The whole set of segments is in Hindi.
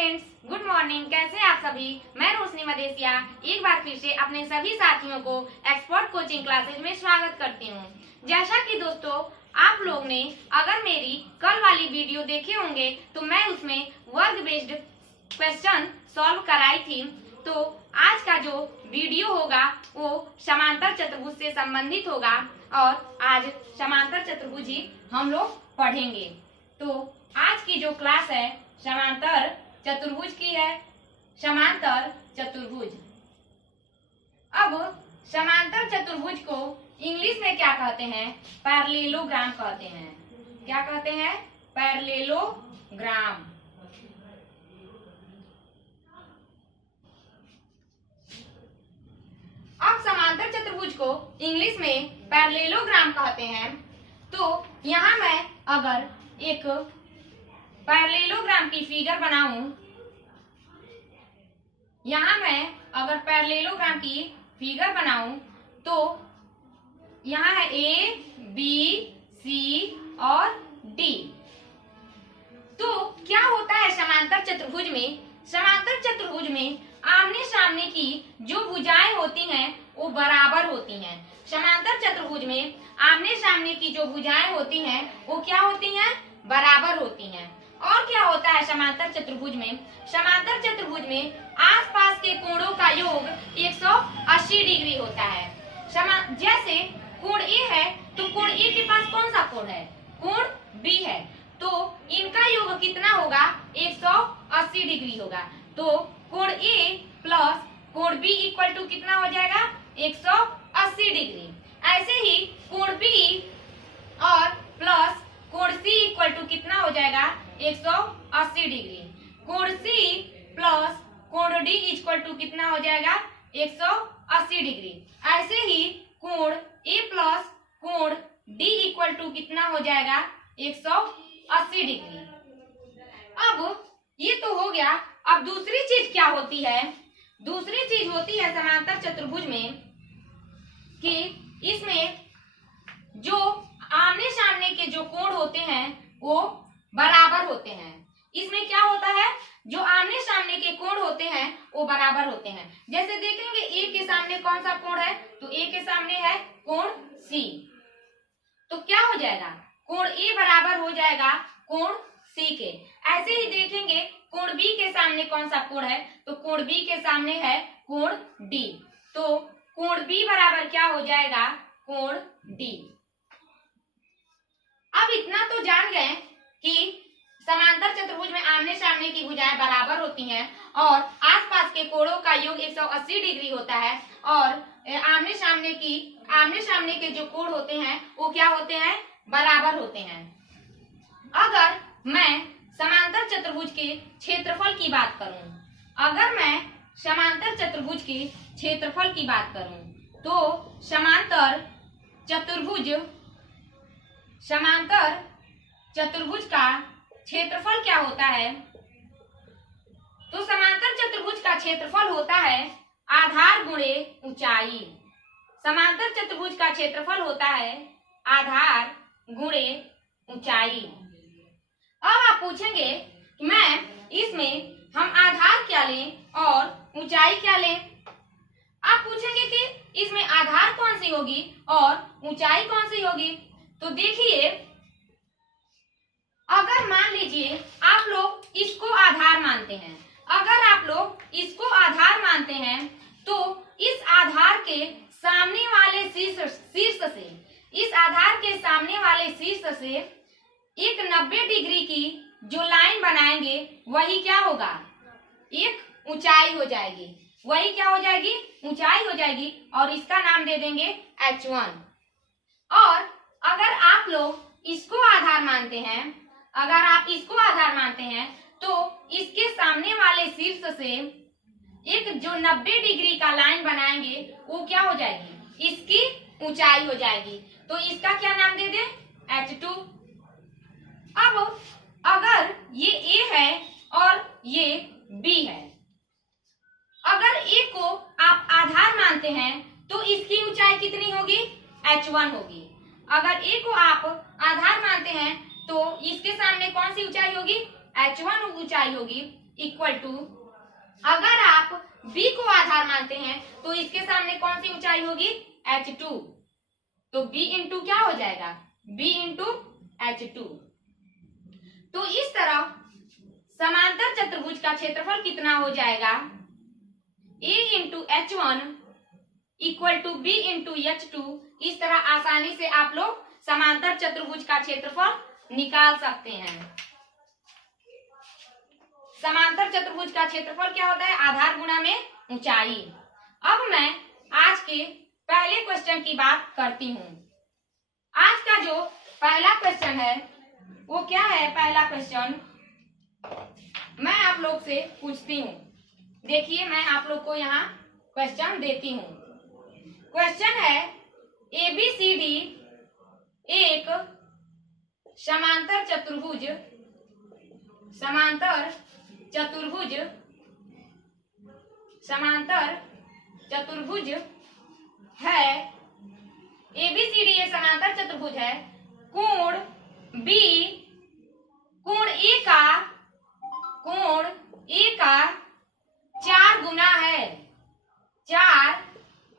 Friends, good morning. कैसे हैं आप सभी। मैं रोशनी मदेसिया एक बार फिर से अपने सभी साथियों को एक्सपर्ट कोचिंग क्लासेज में स्वागत करती हूं। जैसा कि दोस्तों आप लोग ने अगर मेरी कल वाली वीडियो देखे होंगे तो मैं उसमें वर्ग बेस्ड क्वेश्चन सॉल्व कराई थी। तो आज का जो वीडियो होगा वो समांतर चतुर्भुज से संबंधित होगा और आज समांतर चतुर्भुज ही हम लोग पढ़ेंगे। तो आज की जो क्लास है समांतर चतुर्भुज की है। समांतर चतुर्भुज, अब समांतर चतुर्भुज को इंग्लिश में क्या कहते हैं? पैरेललोग्राम कहते हैं। क्या कहते हैं? पैरेललोग्राम। अब समांतर चतुर्भुज को इंग्लिश में पैरेललोग्राम कहते हैं। तो यहाँ मैं अगर एक पैरेललोग्राम की फिगर बनाऊं, यहाँ मैं अगर पैरेललोग्राम की फिगर बनाऊं तो यहाँ है ए, बी, सी और डी। तो क्या होता है समांतर चतुर्भुज में? समांतर चतुर्भुज में आमने सामने की जो भुजाएं होती हैं वो बराबर होती हैं। समांतर चतुर्भुज में आमने सामने की जो भुजाएं होती हैं वो क्या होती हैं? बराबर होती हैं। और क्या होता है समांतर चतुर्भुज में? समांतर चतुर्भुज में आसपास के कोणों का योग 180 डिग्री होता है। जैसे कोण ए है तो कोण ए के पास कौन सा कोण है? कोण बी है। तो इनका योग कितना होगा? 180 डिग्री होगा। तो कोण ए प्लस कोण बी इक्वल टू कितना हो जाएगा? 180 डिग्री। ऐसे ही कोण बी और प्लस कोण सी इक्वल टू कितना हो जाएगा? 180 डिग्री। कोण सी प्लस कोण डी इक्वल टू कितना हो जाएगा? 180 डिग्री। ऐसे ही कोण ए प्लस कोण डी इक्वल टू कितना हो जाएगा? 180 डिग्री। अब ये तो हो गया। अब दूसरी चीज क्या होती है? दूसरी चीज होती है समांतर चतुर्भुज में कि इसमें जो आमने सामने के जो कोण होते हैं वो बराबर होते हैं। इसमें क्या होता है? जो आमने सामने के कोण होते हैं वो बराबर होते हैं। जैसे देखेंगे ए के सामने कौन सा कोण है? तो ए के सामने है कोण सी। तो क्या हो जाएगा? कोण ए बराबर हो जाएगा कोण सी के। ऐसे ही देखेंगे कोण बी के सामने कौन सा कोण है? तो कोण बी के सामने है कोण डी। तो कोण बी बराबर क्या हो जाएगा? कोण डी। अब इतना तो जान गए कि समांतर चतुर्भुज में आमने सामने की भुजाएं बराबर होती हैं और आसपास के कोणों का योग 180 डिग्री होता है और आमने सामने के जो कोण होते हैं वो क्या होते हैं? बराबर होते हैं। अगर मैं समांतर चतुर्भुज के क्षेत्रफल की बात करूं, अगर मैं समांतर चतुर्भुज के क्षेत्रफल की बात करूं तो समांतर चतुर्भुज का क्षेत्रफल क्या होता है? तो समांतर चतुर्भुज का क्षेत्रफल होता है आधार गुणे ऊंचाई। समांतर चतुर्भुज का क्षेत्रफल होता है आधार गुणे ऊंचाई। अब आप पूछेंगे कि मैं इसमें हम आधार क्या लें और ऊंचाई क्या लें? आप पूछेंगे कि इसमें आधार कौन सी होगी और ऊंचाई कौन सी होगी? तो देखिए, अगर मान लीजिए आप लोग इसको आधार मानते हैं, अगर आप लोग इसको आधार मानते हैं तो इस आधार के सामने वाले शीर्ष से, इस आधार के सामने वाले शीर्ष से एक 90 डिग्री की जो लाइन बनाएंगे वही क्या होगा? एक ऊंचाई हो जाएगी। वही क्या हो जाएगी? ऊंचाई हो जाएगी और इसका नाम दे देंगे H1। और अगर आप लोग इसको आधार मानते हैं, अगर आप इसको आधार मानते हैं तो इसके सामने वाले शीर्ष से एक जो 90 डिग्री का लाइन बनाएंगे वो क्या हो जाएगी? इसकी ऊंचाई हो जाएगी। तो इसका क्या नाम दे दें? H2। अब अगर ये A है और ये B है, अगर A को आप आधार मानते हैं तो इसकी ऊंचाई कितनी होगी? H1 होगी। अगर A को आप आधार मानते हैं तो इसके सामने कौन सी ऊंचाई होगी? H1 ऊंचाई होगी। इक्वल टू, अगर आप B को आधार मानते हैं तो इसके सामने कौन सी ऊंचाई होगी, H2, तो B इंटू क्या हो जाएगा, B इंटू H2। तो इस तरह समांतर चतुर्भुज का क्षेत्रफल कितना हो जाएगा, A into H1 equal to B into H2। इस तरह आसानी से आप लोग समांतर चतुर्भुज का क्षेत्रफल निकाल सकते हैं। समांतर चतुर्भुज का क्षेत्रफल क्या होता है, आधार गुणा में ऊंचाई। अब मैं आज के पहले क्वेश्चन की बात करती हूँ। आज का जो पहला क्वेश्चन है वो क्या है, पहला क्वेश्चन मैं आप लोग से पूछती हूँ। देखिए मैं आप लोग को यहाँ क्वेश्चन देती हूँ। क्वेश्चन है ABCD एक समांतर चतुर्भुज है। ABCD एक समांतर चतुर्भुज है। कोण A का 4 गुना है, 4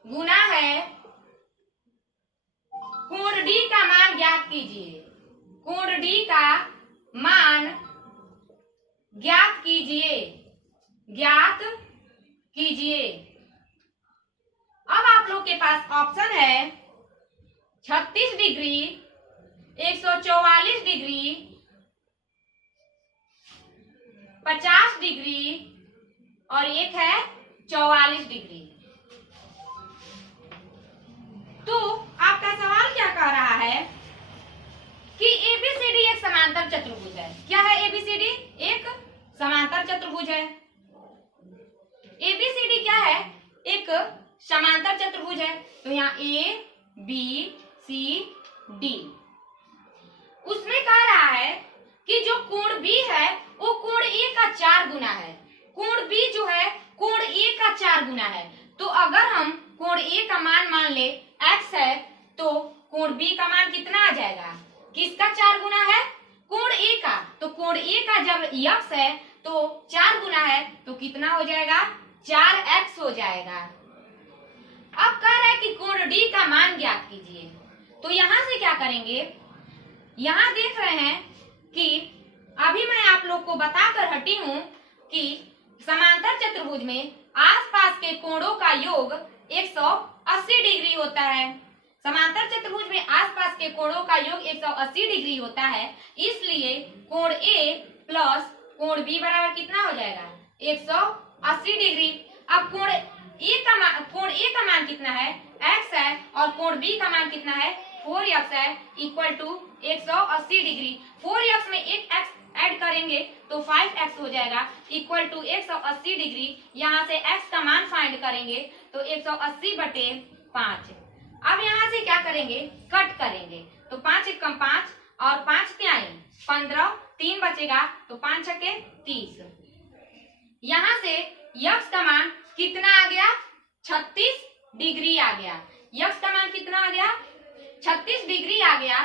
गुना है। कोण D का मान ज्ञात कीजिए, कोण D का मान ज्ञात कीजिए। अब आप लोग के पास ऑप्शन है 36 डिग्री, 144 डिग्री, 50 डिग्री और एक है 44 डिग्री। तो आपका सवाल क्या कह रहा है कि ABCD एक समांतर चतुर्भुज है। क्या है ABCD, एक समांतर चतुर्भुज है। ABCD क्या है, एक समांतर चतुर्भुज है। तो यहाँ ABCD उसमें कह रहा है कि जो कोण B है वो कोण A का 4 गुना है। कोण B जो है कोण A का 4 गुना है। तो अगर हम कोण A का मान ले x है तो कोण B का मान कितना आ जाएगा, किसका 4 गुना है, कोण A का। तो कोण A का जब x है तो 4 गुना है तो कितना हो जाएगा, 4x हो जाएगा। अब कह रहा है कि कोण D का मान ज्ञात कीजिए। तो यहाँ से क्या करेंगे, यहाँ देख रहे हैं कि अभी मैं आप लोग को बताकर हटी हूँ कि समांतर चतुर्भुज में आसपास के कोणों का योग 180 डिग्री होता है। समांतर चतुर्भुज में आसपास के कोणों का योग 180 डिग्री होता है। इसलिए कोण A प्लस कोण B बराबर कितना हो जाएगा, 180 डिग्री। अब कोण A का मान कितना है, x है, और कोण B का मान कितना है, 4x है, इक्वल टू 180 डिग्री। 4x में एक x ऐड करेंगे तो 5x हो जाएगा, इक्वल टू 180 डिग्री। यहाँ से x का मान फाइंड करेंगे तो 180 बटे 5। अब यहाँ से क्या करेंगे, कट करेंगे। तो 5 एकम 5 और 5 क्या है 15, 3 बचेगा तो 5 छक्के 30। यहाँ से x का मान कितना आ गया, 36 डिग्री आ गया। x का मान कितना आ गया, 36 डिग्री आ गया।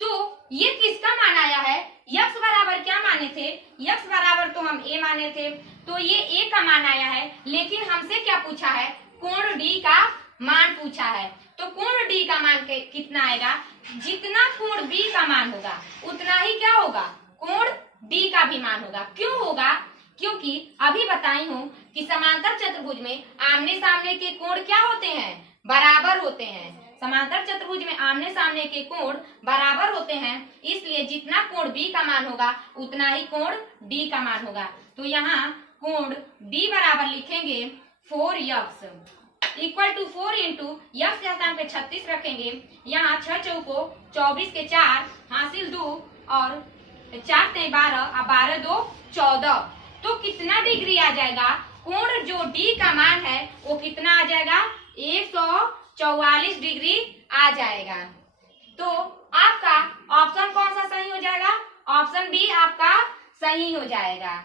तो ये किसका मान आया है, x बराबर क्या माने थे, x बराबर तो हम a माने थे, तो ये a का मान आया है। लेकिन हमसे क्या पूछा है, कोण D का मान पूछा है। तो कोण D का मान कितना आएगा, जितना कोण B का मान होगा उतना ही क्या होगा, कोण D का भी मान होगा। क्यों होगा, क्योंकि अभी बताई हूँ कि समांतर चतुर्भुज में आमने सामने के कोण क्या होते हैं, बराबर होते हैं। समांतर चतुर्भुज में आमने सामने के कोण बराबर होते हैं, इसलिए जितना कोण B का मान होगा उतना ही कोण D का मान होगा। तो यहाँ कोण D बराबर लिखेंगे 4x equal to 4 into x के स्थान पे 36 रखेंगे। यहाँ 6 चौको 24 के 4 हासिल 2 और 4 ते 12 और 12 2 14। तो कितना डिग्री आ जाएगा, कोण जो D का मान है वो कितना आ जाएगा, 144 डिग्री आ जाएगा। तो आपका ऑप्शन कौन सा सही हो जाएगा, ऑप्शन बी आपका सही हो जाएगा।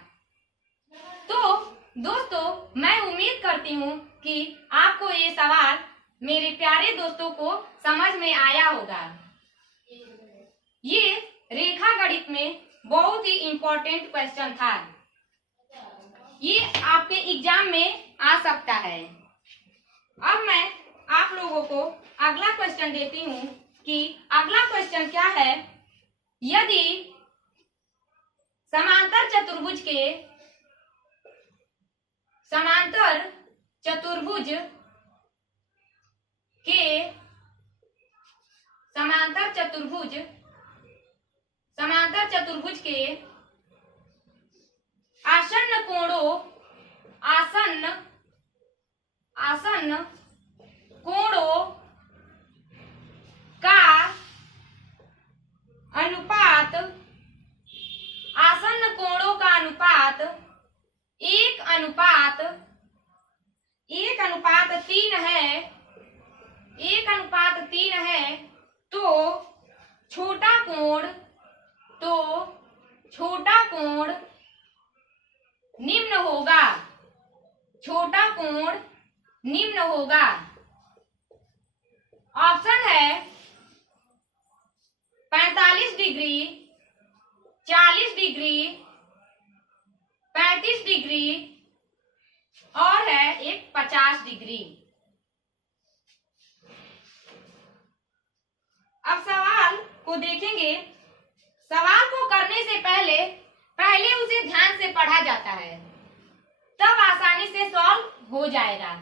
तो दोस्तों मैं उम्मीद करती हूँ कि आपको ये सवाल मेरे प्यारे दोस्तों को समझ में आया होगा। ये रेखा गणित में बहुत ही इम्पोर्टेंट क्वेश्चन था। ये आपके एग्जाम में आ सकता है। अब मैं आप लोगों को अगला क्वेश्चन देती हूं कि अगला क्वेश्चन क्या है। यदि समांतर चतुर्भुज के समांतर चतुर्भुज के आसन्न कोणों का अनुपात 1:3 है, 1:3 है, तो छोटा कोण निम्न होगा। ऑप्शन है 45 डिग्री, 40 डिग्री, 35 डिग्री और है एक 50 डिग्री। अब सवाल को देखेंगे। सवाल को करने से पहले उसे ध्यान से पढ़ा जाता है, तब आसानी से सॉल्व हो जाएगा।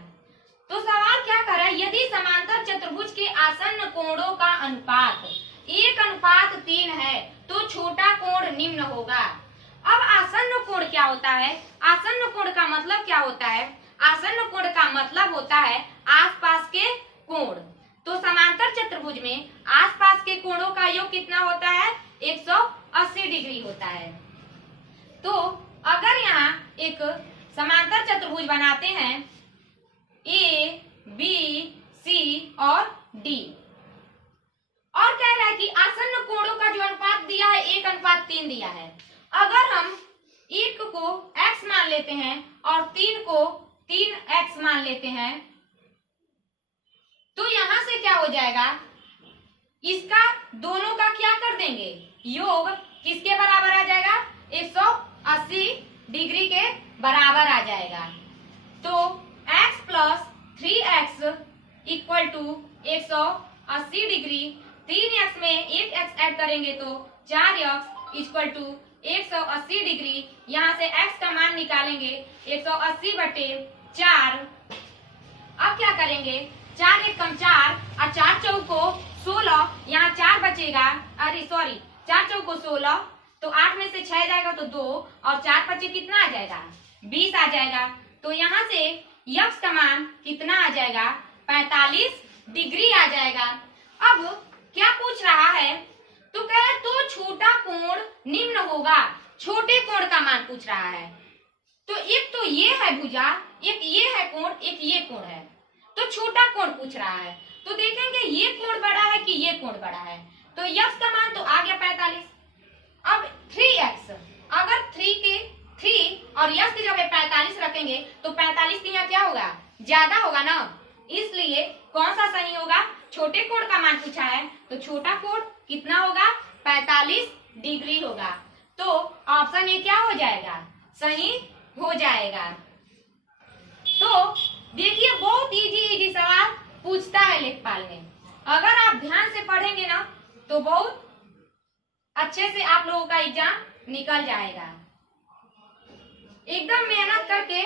तो सवाल क्या कर रहा है, यदि समांतर चतुर्भुज के आसन्न कोणों का अनुपात 1:3 है तो छोटा कोण निम्न होगा। अब आसन्न कोण क्या होता है? आसन्न कोण का मतलब क्या होता है? आसन्न कोण का मतलब होता है आसपास के कोण। तो समांतर चतुर्भुज में आसपास के कोणों का योग कितना होता है? 180 डिग्री होता है। तो अगर यहाँ एक समांतर चतुर्भुज बनाते हैं ए, बी, सी और डी, और कह रहा है कि आसन्न कोणों का जो अनुपात दिया है 1:3 दिया है। अगर हम 1 को x मान लेते हैं और 3 को 3x मान लेते हैं तो यहां से क्या हो जाएगा, इसका दोनों का क्या कर देंगे, योग किसके बराबर आ जाएगा? 180 डिग्री के बराबर आ जाएगा। तो x + 3x = 180 डिग्री। 3x में 1x ऐड करेंगे तो 4x = 180 डिग्री। यहाँ से x का मान निकालेंगे 180/4। अब क्या करेंगे, 4 × 1 = 4 और 4 × 4 = 16। यहाँ 4 बचेगा, 4 × 4 = 16, तो 8 में से 6 जाएगा तो 2 और 4 बचे कितना आ जाएगा? 20 आ जाएगा। तो यहाँ से x का मान कितना आ जाएगा? 45 डिग्री आ जाएगा। अब क्या पूछ रहा है, तो कह रहा है तो छोटा कोण निम्न होगा। छोटे कोण का मान पूछ रहा है। तो एक तो ये है भुजा, एक ये है कोण, एक ये कोण है, तो छोटा कोण पूछ रहा है। तो देखेंगे ये कोण बड़ा है कि ये कोण बड़ा है। तो x का मान तो आ गया 45। अब 3x, अगर 3 और x की जगह 45 रखेंगे तो 45 यहाँ क्या होगा? ज्यादा होगा ना, इसलिए कौन सा सही होगा? छोटे कोण का मान पूछा है तो छोटा कोण कितना होगा? 45 डिग्री होगा। तो ऑप्शन ए क्या हो जाएगा? सही हो जाएगा। तो देखिए बहुत इजी सवाल पूछता है लेखपाल में। अगर आप ध्यान से पढ़ेंगे ना तो बहुत अच्छे से आप लोगों का एग्जाम निकल जाएगा। एकदम मेहनत करके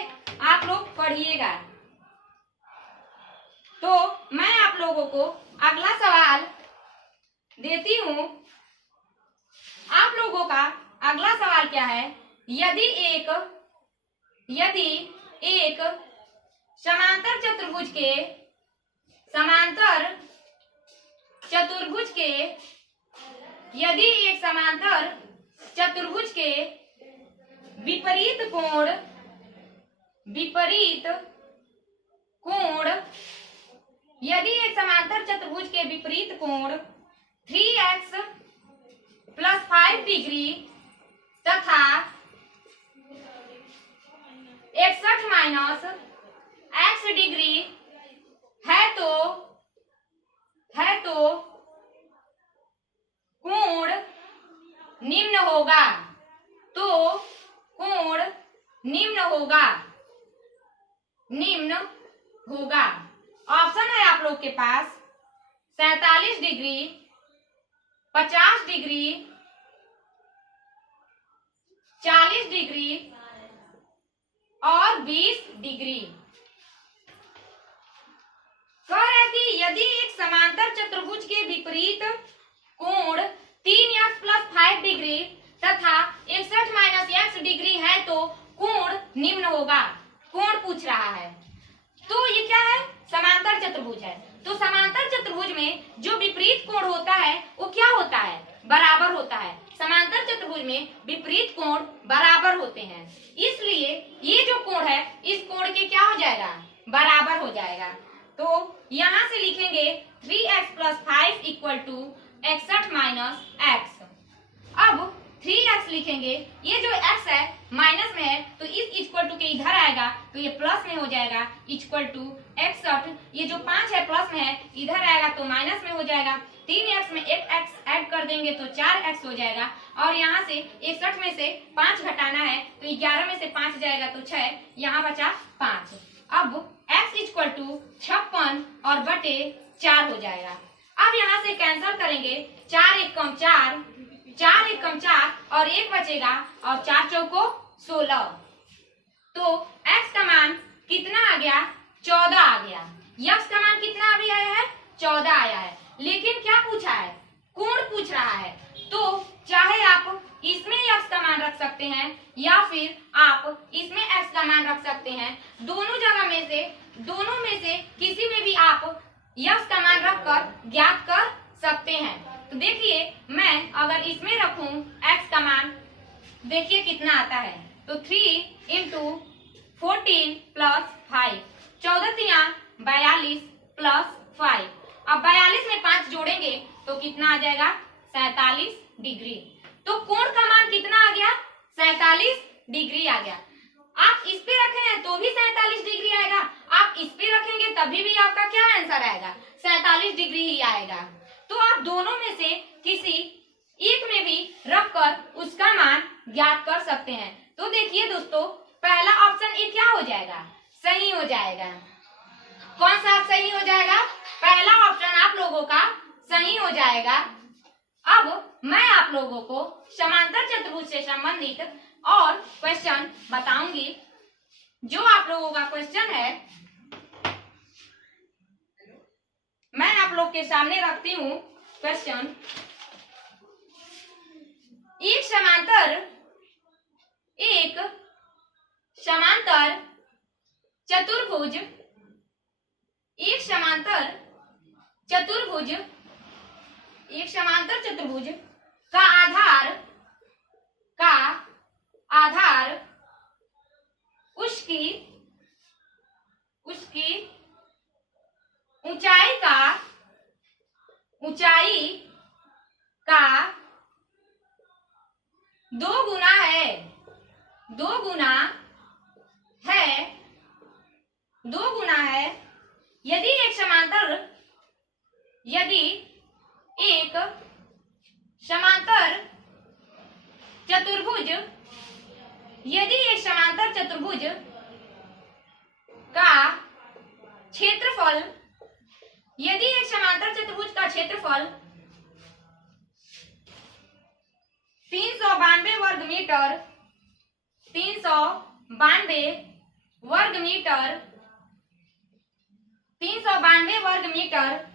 आप लोग पढ़िएगा। तो मैं आप लोगों को अगला सवाल देती हूं। आप लोगों का अगला सवाल क्या है, यदि एक समांतर चतुर्भुज के विपरीत कोण यदि एक समांतर चतुर्भुज के विपरीत कोण 3x + 5 डिग्री तथा 61 - x डिग्री है तो कोण निम्न होगा। तो कोण निम्न होगा, निम्न होगा। ऑप्शन है आप लोग के पास 47 डिग्री, 50 डिग्री, 40 डिग्री और 20 डिग्री। कह रहे कि यदि एक समांतर चतुर्भुज के विपरीत कोण 3x + 5 डिग्री तथा 61 - x डिग्री है तो कोण निम्न होगा। कोण पूछ रहा है, तो ये क्या है? समांतर चतुर्भुज है। तो समांतर चतुर्भुज में जो विपरीत कोण होता है वो क्या होता है? बराबर होता है। समांतर चतुर्भुज में विपरीत कोण बराबर होते हैं, इसलिए ये जो कोण है इस कोण के क्या हो जाएगा? बराबर हो जाएगा। तो यहां से लिखेंगे 3x + 5 = 61 - x। अब 3x लिखेंगे, ये जो x है माइनस में है तो इस इक्वल टू के इधर आएगा तो ये प्लस में हो जाएगा, इक्वल टू 61। ये जो 5 है प्लस में है, इधर आएगा तो माइनस में हो जाएगा। 3x में एक x ऐड कर देंगे तो 4x हो जाएगा। और यहाँ से 61 में से 5 घटाना है तो 11 में से 5 जाएगा तो 6, यहाँ बचा 5। अब x इक्वल टू 56 और बटे 4 हो जाएगा। अब यहाँ से कैंसिल करेंगे, 4 × 1 = 4, 4 × 1 = 4 और 1 बचेगा और 4 चौको 16। तो x का मान कितना आ गया? 14 आ गया। x का मान कितना अभी आया है? 14 आया है। लेकिन क्या पूछा है? कोण पूछ रहा है। तो चाहे आप इसमें x का मान रख सकते हैं या फिर आप इसमें x का मान रख सकते हैं। दोनों में से किसी में भी आप x का मान रखकर ज्ञात कर सकते हैं। तो देखिए, मैं अगर इसमें रखूं x का मान, देखिए कितना आता है। तो 3 × 14 + 5, 14 × 42 + 5। अब 42 में 5 जोड़ेंगे तो कितना आ जाएगा? 47 डिग्री। तो कोण का मान कितना आ गया? 47 डिग्री आ गया। आप इस पे रखे हैं तो भी 47 डिग्री आएगा, आप इस पे रखेंगे तभी भी आपका क्या आंसर आएगा? 47 डिग्री ही आएगा। तो आप दोनों में से किसी एक में भी रखकर उसका मान ज्ञात कर सकते हैं। तो देखिए दोस्तों, पहला ऑप्शन ये क्या हो जाएगा? सही हो जाएगा। कौन सा सही हो जाएगा? पहला ऑप्शन आप लोगों का सही हो जाएगा। अब मैं आप लोगों को समांतर चतुर्भुज से संबंधित और क्वेश्चन बताऊंगी। जो आप लोगों का क्वेश्चन है मैं आप लोग के सामने रखती हूँ क्वेश्चन। एक समांतर चतुर्भुज, एक समांतर चतुर्भुज का आधार उसकी ऊंचाई का 2 गुना है। 2 गुना है। यदि एक समांतर चतुर्भुज का क्षेत्रफल, यदि एक समांतर चतुर्भुज का क्षेत्रफल 392 वर्ग मीटर, 392 वर्ग मीटर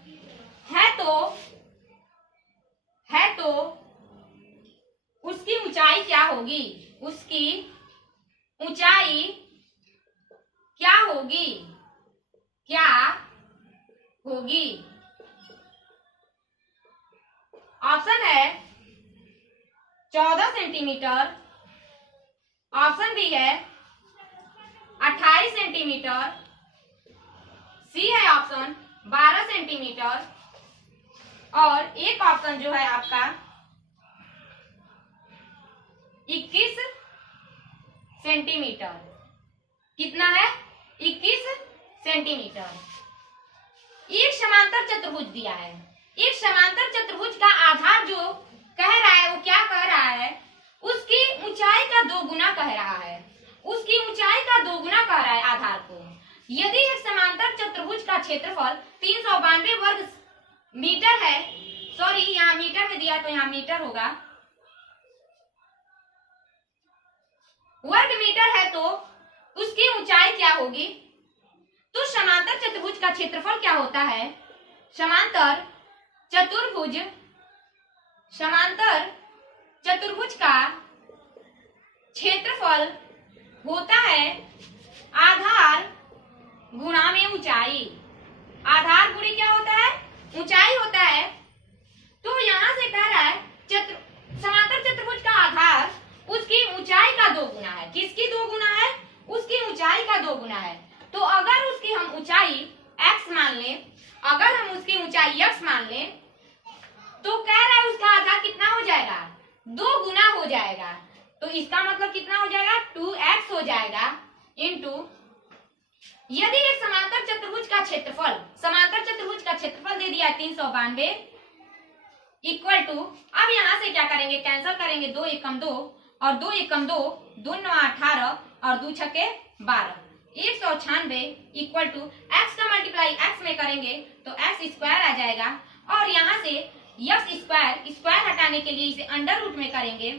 है तो उसकी ऊंचाई क्या होगी? उसकी ऊंचाई क्या होगी? ऑप्शन है 14 सेंटीमीटर, ऑप्शन बी है 28 सेंटीमीटर, सी है ऑप्शन 12 सेंटीमीटर और एक ऑप्शन जो है आपका 21 सेंटीमीटर। कितना है? 21 सेंटीमीटर। एक समांतर चतुर्भुज दिया है। एक समांतर चतुर्भुज का आधार जो कह रहा है वो क्या कह रहा है? उसकी ऊंचाई का 2 गुना कह रहा है। उसकी दोगुना कह रहा है आधार को। यदि एक समांतर चतुर्भुज का क्षेत्रफल 392 वर्ग मीटर है, सॉरी यहाँ मीटर में दिया तो यहाँ मीटर होगा, वर्ग मीटर है तो उसकी ऊंचाई क्या होगी? तो समांतर चतुर्भुज का क्षेत्रफल क्या होता है? समांतर चतुर्भुज का क्षेत्रफल होता है आधार गुणा में ऊंचाई। आधार गुणी क्या होता है? ऊंचाई होता है। तो यहां से कह रहा है समांतर चतुर्भुज का आधार उसकी ऊंचाई का 2 गुना है। किसकी 2 गुना है? उसकी ऊंचाई का 2 गुना है। तो अगर उसकी हम ऊंचाई x मान लें, अगर हम उसकी ऊंचाई x मान लें, तो कह रहा है उसका आधार कितना हो जाएगा? 2 गुना हो जाएगा। तो इसका मतलब कितना हो जाएगा? 2x हो जाएगा इंटू, यदि एक समांतर चतुर्भुज का क्षेत्रफल दे दिया 392 इक्वल टू, अब यहां से क्या करेंगे? कैंसिल करेंगे, 2 एकम 2 और 2 एकम 2, 2 9 18 और 2 छक्के 12, 196 इक्वल टू x का मल्टीप्लाई x में करेंगे तो x स्क्वायर आ जाएगा। और यहाँ से x स्क्वायर हटाने के लिए इसे अंडर रूट में करेंगे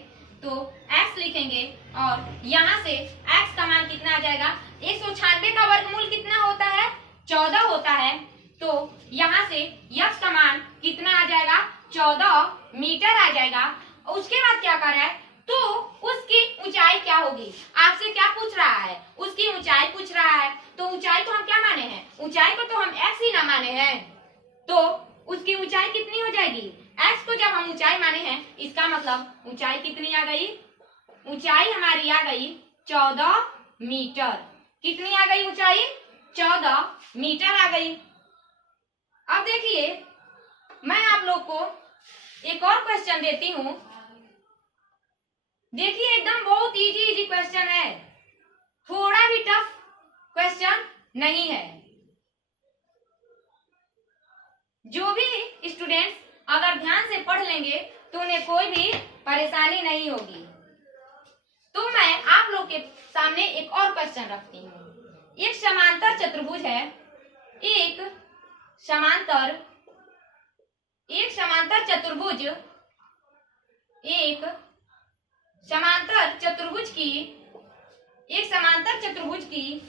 तो x लिखेंगे और यहाँ से x का मान कितना आ जाएगा? 196 का वर्गमूल कितना होता है? 14 होता है। तो यहाँ से x का मान कितना आ जाएगा? 14 मीटर आ जाएगा। उसके बाद क्या कर रहा है? तो उसकी ऊंचाई क्या होगी? आपसे क्या पूछ रहा है? उसकी ऊंचाई पूछ रहा है। तो ऊंचाई को हम क्या माने हैं? ऊंचाई को तो हम x ही ना माने हैं। तो उसकी ऊंचाई कितनी हो जाएगी? x को जब हम ऊंचाई माने हैं, इसका मतलब ऊंचाई कितनी आ गई? ऊंचाई हमारी आ गई 14 मीटर। कितनी आ गई ऊंचाई? 14 मीटर आ गई। अब देखिए, मैं आप लोग को एक और क्वेश्चन देती हूं। देखिए, एकदम बहुत इजी क्वेश्चन है, थोड़ा भी टफ क्वेश्चन नहीं है। जो भी स्टूडेंट्स अगर ध्यान से पढ़ लेंगे तो उन्हें कोई भी परेशानी नहीं होगी। तो मैं आप लोग के सामने एक और क्वेश्चन रखती हूँ। एक समांतर चतुर्भुज है, एक समांतर चतुर्भुज की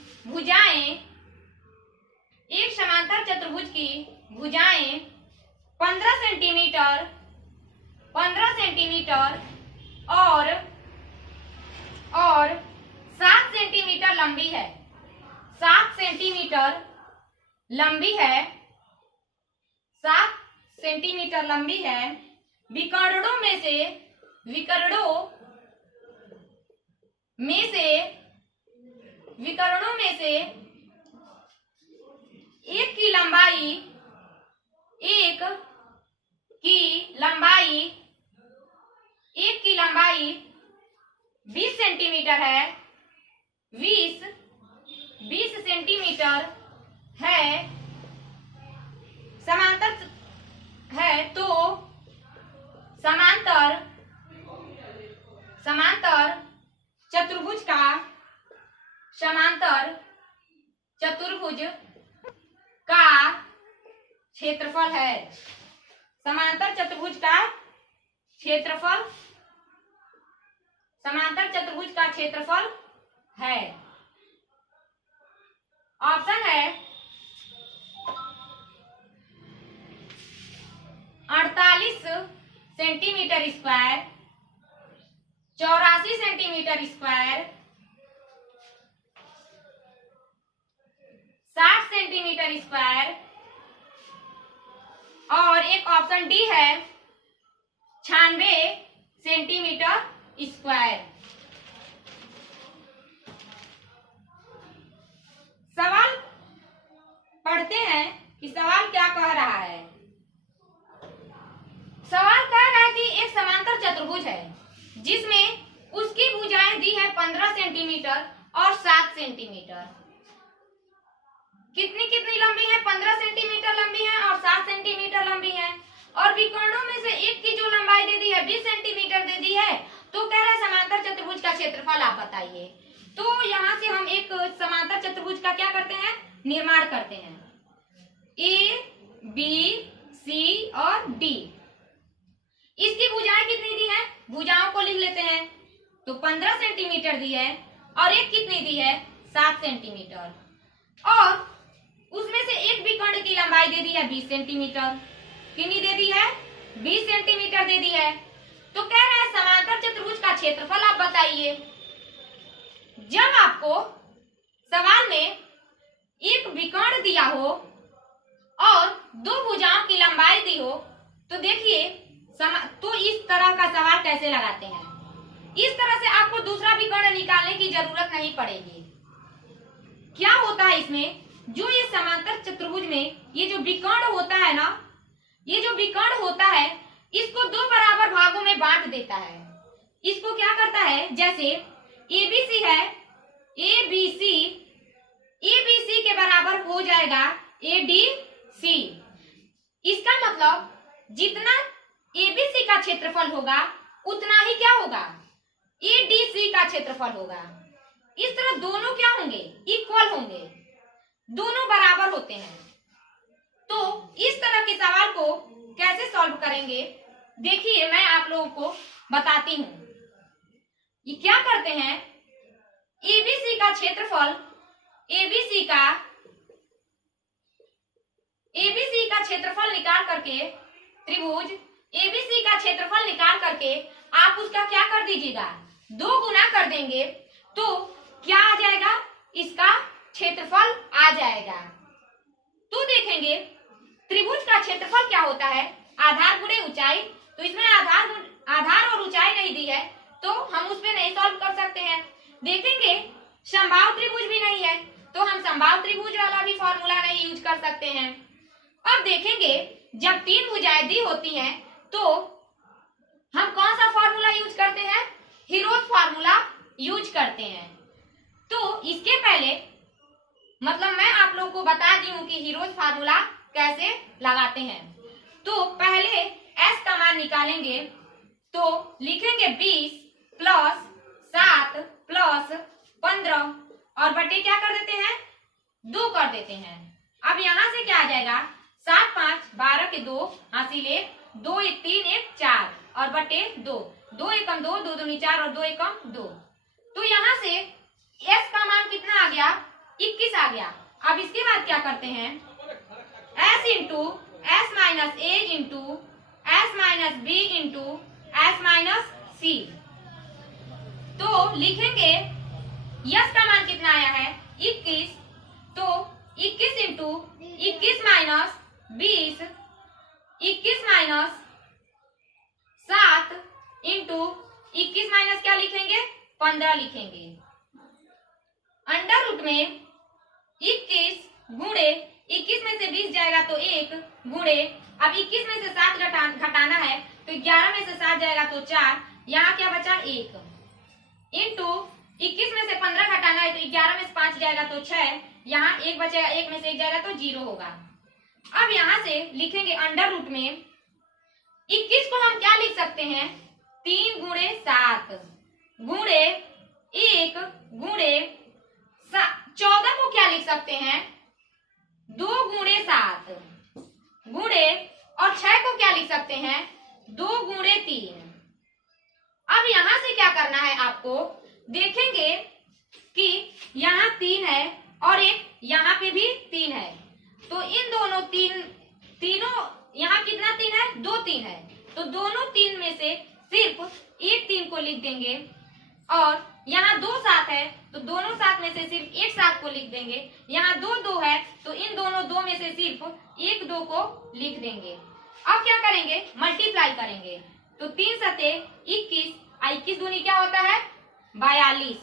भुजाएं 15 सेंटीमीटर और 7 सेंटीमीटर लंबी है। 7 सेंटीमीटर लंबी है। विकर्णों में से एक की लंबाई 20 सेंटीमीटर है। 20 सेंटीमीटर है, समांतर है। तो समांतर चतुर्भुज का क्षेत्रफल है। समांतर चतुर्भुज का क्षेत्रफल है। ऑप्शन है 48 centimetre square, 84 centimetre square, 60 centimetre square और एक ऑप्शन डी है 96 सेंटीमीटर स्क्वायर। सवाल पढ़ते हैं कि सवाल क्या कह रहा है। सवाल कह रहा है कि एक समांतर चतुर्भुज है जिसमें उसकी भुजाएं दी है 15 सेंटीमीटर और 7 सेंटीमीटर। कितनी लंबी है? 15 सेंटीमीटर लंबी है और 7 सेंटीमीटर लंबी है। और विकर्णों में से एक की जो लंबाई दे दी है 20 सेंटीमीटर दे दी है। तो कह रहा है समांतर चतुर्भुज का क्षेत्रफल आप बताइए। तो यहाँ से हम एक समांतर चतुर्भुज का क्या करते हैं, निर्माण करते हैं। ए बी सी और डी, इसकी भुजाएं कितनी दी है, भुजाओं को लिख लेते हैं। तो 15 सेंटीमीटर दी है और एक कितनी दी है, 7 सेंटीमीटर, और उसमें से एक विकर्ण की लंबाई दे दी है 20 सेंटीमीटर। कितनी दे दी है, 20 सेंटीमीटर दे दी है। तो कह रहे हैं समांतर चतुर्भुज का क्षेत्रफल आप बताइए। जब आपको सवाल में एक विकर्ण दिया हो और दो भुजाओं की लंबाई दी हो, तो देखिए तो इस तरह का सवाल कैसे लगाते हैं। इस तरह से आपको दूसरा विकर्ण निकालने की जरूरत नहीं पड़ेगी। क्या होता है इसमें, जो ये समांतर चतुर्भुज में ये जो विकर्ण होता है ना, ये जो विकर्ण होता है इसको दो बराबर भागों में बांट देता है। इसको क्या करता है, जैसे एबीसी है, एबीसी के बराबर हो जाएगा एडीसी। इसका मतलब जितना एबीसी का क्षेत्रफल होगा उतना ही क्या होगा, एडीसी का क्षेत्रफल होगा। इस तरह दोनों क्या होंगे, इक्वल होंगे, दोनों बराबर होते हैं। तो इस तरह के सवाल को कैसे सॉल्व करेंगे, देखिए मैं आप लोगों को बताती हूँ। ये क्या करते हैं, एबीसी का क्षेत्रफल, एबीसी का क्षेत्रफल निकाल करके, त्रिभुज एबीसी का क्षेत्रफल निकाल करके आप उसका क्या कर दीजिएगा, 2 गुना कर देंगे तो क्या आ जाएगा, इसका क्षेत्रफल आ जाएगा। तो देखेंगे त्रिभुज का क्षेत्रफल क्या होता है, आधार गुणे ऊंचाई। तो इसमें आधार और ऊंचाई नहीं दी है तो हम उस पे नहीं सॉल्व कर सकते हैं। देखेंगे समबाहु त्रिभुज भी नहीं है तो हम समबाहु त्रिभुज वाला भी फॉर्मूला नहीं यूज कर सकते हैं। अब देखेंगे जब 3 भुजाएं दी होती हैं तो हम कौन सा फॉर्मूला यूज करते हैं, हीरोज फॉर्मूला यूज करते हैं। तो इसके पहले मतलब मैं आप लोगों को बता दी हूं कि हीरोज फार्मूला कैसे लगाते हैं। तो पहले एस का मान निकालेंगे तो लिखेंगे 20 प्लस 7 प्लस 15 और बटे क्या कर देते हैं, 2 कर देते हैं। अब यहां से क्या आ जाएगा, 7 5 12 के 2 हासिल 2 1 3 1 4 और बटे 2, 2 एकम 2, 2 दूनी 4 और 2 एकम 2। तो यहाँ से एस का मान कितना आ गया, 21 आ गया। अब इसके बाद क्या करते हैं, s into s minus a into s minus b into s minus c. तो लिखेंगे यस का मान कितना आया है, 21। तो 21 into 21 minus 20, 21 minus 7 into 21 minus क्या लिखेंगे, 15 लिखेंगे। अंडर रूट में 21 गुणे 21 में से 20 जाएगा तो 1 गुणे, अब 21 में से 7 घटाना है तो 11 में से 7 जाएगा तो 4, यहाँ क्या बचा 1 इंटू 21 में से 15 घटाना है तो 11 में से 5 जाएगा तो 6, यहाँ 1 बचेगा, 1 में से 1 जाएगा तो 0 होगा। अब यहाँ से लिखेंगे अंडर रूट में 21 को हम क्या लिख सकते हैं, 3 गुणे 7 गुणे 1 गुणे 14 को क्या लिख सकते हैं, 2 गुणे 7 गुणे और 6 को क्या लिख सकते हैं, 2 गुणे 3। अब यहां से क्या करना है आपको, देखेंगे कि यहाँ 3 है और एक यहाँ पे भी 3 है। तो इन दोनों तीनों यहाँ कितना 3 है, 2 3 है। तो दोनों 3 में से सिर्फ एक 3 को लिख देंगे और यहाँ 2 7 है तो दोनों 7 में से सिर्फ एक 7 को लिख देंगे। यहाँ 2 2 है तो इन दोनों 2 में से सिर्फ एक 2 को लिख देंगे। अब क्या करेंगे, मल्टीप्लाई करेंगे तो 3 सते 21, 21 दूनी क्या होता है 42।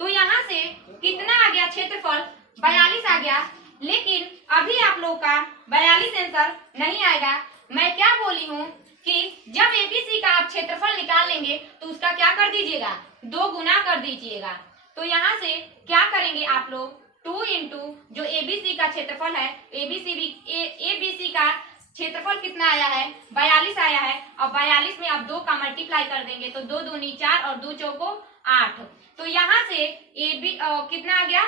तो यहाँ से कितना आ गया, क्षेत्रफल 42 आ गया। लेकिन अभी आप लोग का 42 आंसर नहीं आएगा। मैं क्या बोली हूँ कि जब एबीसी का आप क्षेत्रफल निकाल लेंगे तो उसका क्या कर दीजिएगा, 2 गुना कर दीजिएगा। तो यहाँ से क्या करेंगे आप लोग, 2 इंटू जो एबीसी का क्षेत्रफल है, एबीसी का क्षेत्रफल कितना आया है 42 आया है और 42 में आप 2 का मल्टीप्लाई कर देंगे तो 2 दूनी 4 और 2 चौको 8। तो यहाँ से ए बी कितना आ गया,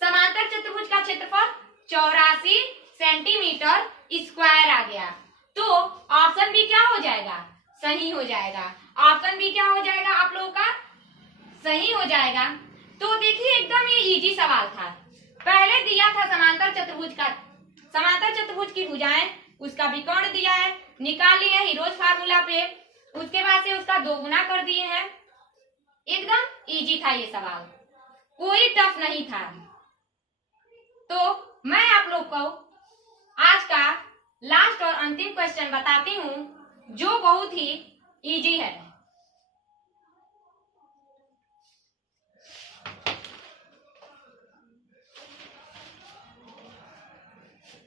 समांतर चतुर्भुज का क्षेत्रफल 84 सेंटीमीटर स्क्वायर आ गया। तो ऑप्शन बी क्या हो जाएगा, सही हो जाएगा। ऑप्शन बी क्या हो जाएगा आप लोगों का, सही हो जाएगा। तो देखिए एकदम ये इजी सवाल था। पहले दिया था समांतर चतुर्भुज की भुजाएं, उसका विकर्ण दिया है, निकाल लिया हीरोज फार्मूला पे, उसके बाद से उसका दोगुना कर दिए हैं। एकदम इजी था ये सवाल, कोई टफ नहीं था। तो मैं आप लोग को आज का लास्ट और अंतिम क्वेश्चन बताती हूं जो बहुत ही इजी है।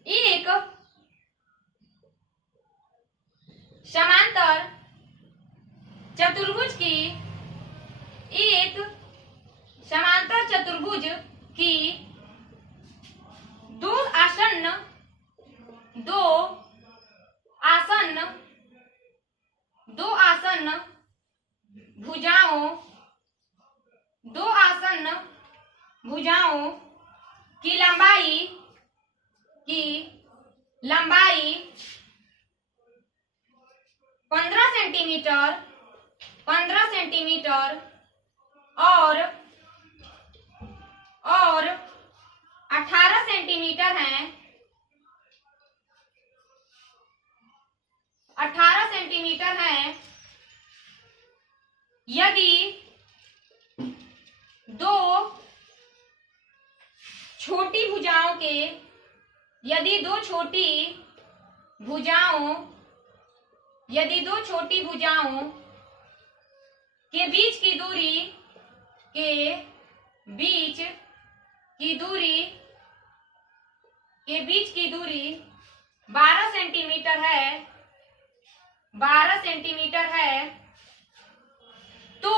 एक समांतर चतुर्भुज की दो आसन्न भुजाओं की लंबाई 15 सेंटीमीटर और 18 सेंटीमीटर हैं। 18 सेंटीमीटर हैं। यदि दो छोटी भुजाओं के बीच की दूरी 12 सेंटीमीटर है, तो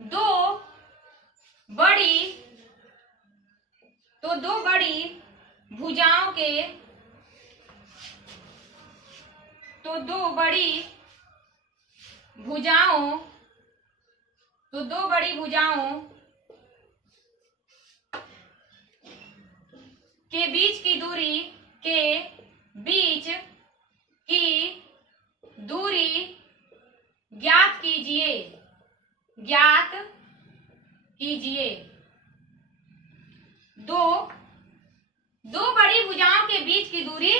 दो बड़ी भुजाओं के बीच की दूरी ज्ञात कीजिए। दो बड़ी भुजाओं के बीच की दूरी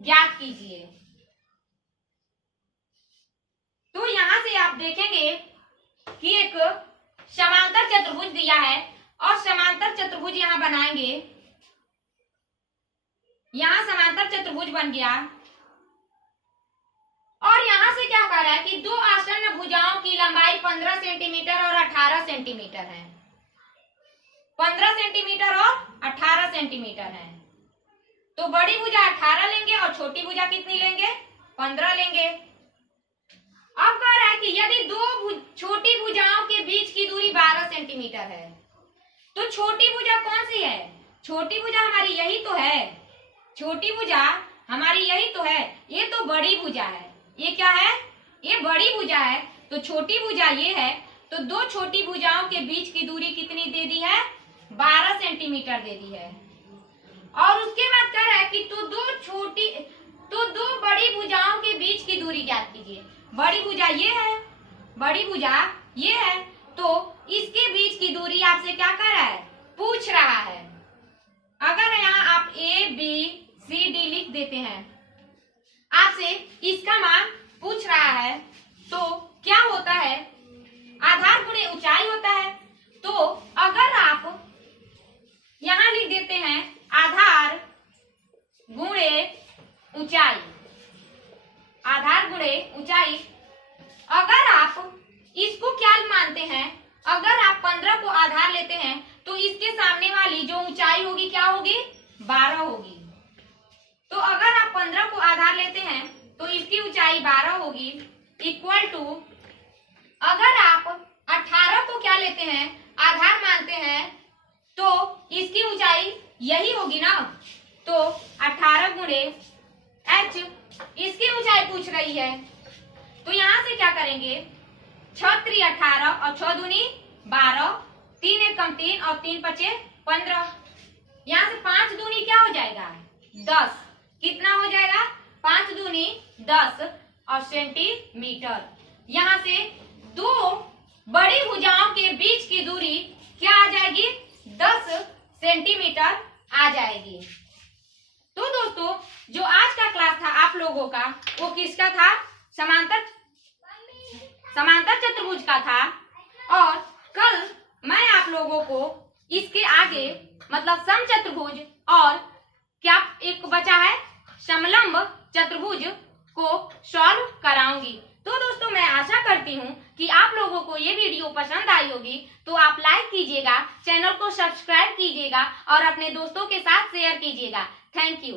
ज्ञात कीजिए। तो यहां से आप देखेंगे कि एक समांतर चतुर्भुज दिया है और समांतर चतुर्भुज यहां बनाएंगे। यहां समांतर चतुर्भुज बन गया और यहां से क्या कह रहा है कि दो आसन्न भुजाओं की लंबाई 15 सेंटीमीटर और 18 सेंटीमीटर है। 15 सेंटीमीटर और 18 सेंटीमीटर है। तो बड़ी भुजा 18 लेंगे और छोटी भुजा कितनी लेंगे, 15 लेंगे। अब कह रहा है कि यदि दो छोटी भुजाओं के बीच की दूरी 12 सेंटीमीटर है, तो छोटी भुजा कौन सी है, छोटी भुजा हमारी यही तो है। छोटी भुजा हमारी यही तो है, ये तो बड़ी भुजा है। ये क्या है, ये बड़ी भुजा है। तो छोटी भुजा ये है। तो दो छोटी भुजाओं के बीच की दूरी कितनी दे दी है, 12 सेंटीमीटर दे दी है। और उसके बाद कह रहा है कि तो दो बड़ी भुजाओं के बीच की दूरी ज्ञात कीजिए। बड़ी भुजा ये है, तो इसके बीच की दूरी आपसे क्या कर रहा है, पूछ रहा है। अगर यहाँ आप A B C D लिख देते हैं, आपसे इसका मान पूछ रहा है, तो क्या होता है, आधार गुणे ऊंचाई होता है। तो अगर आप यहां लिख देते हैं आधार गुणे ऊंचाई, अगर आप इसको क्या मानते हैं, अगर आप 15 को आधार लेते हैं तो इसके सामने वाली जो ऊंचाई होगी क्या होगी, 12 होगी। तो अगर आप 15 को आधार लेते हैं तो इसकी ऊंचाई 12 होगी, इक्वल टू अगर आप 18 को क्या लेते हैं, आधार मानते हैं, तो इसकी ऊंचाई यही होगी ना। तो 18 गुणे h, इसकी ऊंचाई पूछ रही है। तो यहां से क्या करेंगे, 6 3 18 और 6 दूनी कम 3 और 3 पचे 15। यहाँ से 5 दूनी क्या हो जाएगा 10। कितना हो जाएगा 5 दूनी 10 और सेंटीमीटर। यहाँ से दो बड़ी भुजाओं के बीच की दूरी क्या आ जाएगी 10 सेंटीमीटर आ जाएगी। तो दोस्तों जो आज का क्लास था आप लोगों का वो किसका था, समांतर चतुर्भुज का था। और कल मैं आप लोगों को इसके आगे मतलब समचतुर्भुज और क्या एक बचा है समलंब चतुर्भुज को सॉल्व कराऊंगी। तो दोस्तों मैं आशा करती हूँ कि आप लोगों को ये वीडियो पसंद आई होगी। तो आप लाइक कीजिएगा, चैनल को सब्सक्राइब कीजिएगा और अपने दोस्तों के साथ शेयर कीजिएगा। Thank you.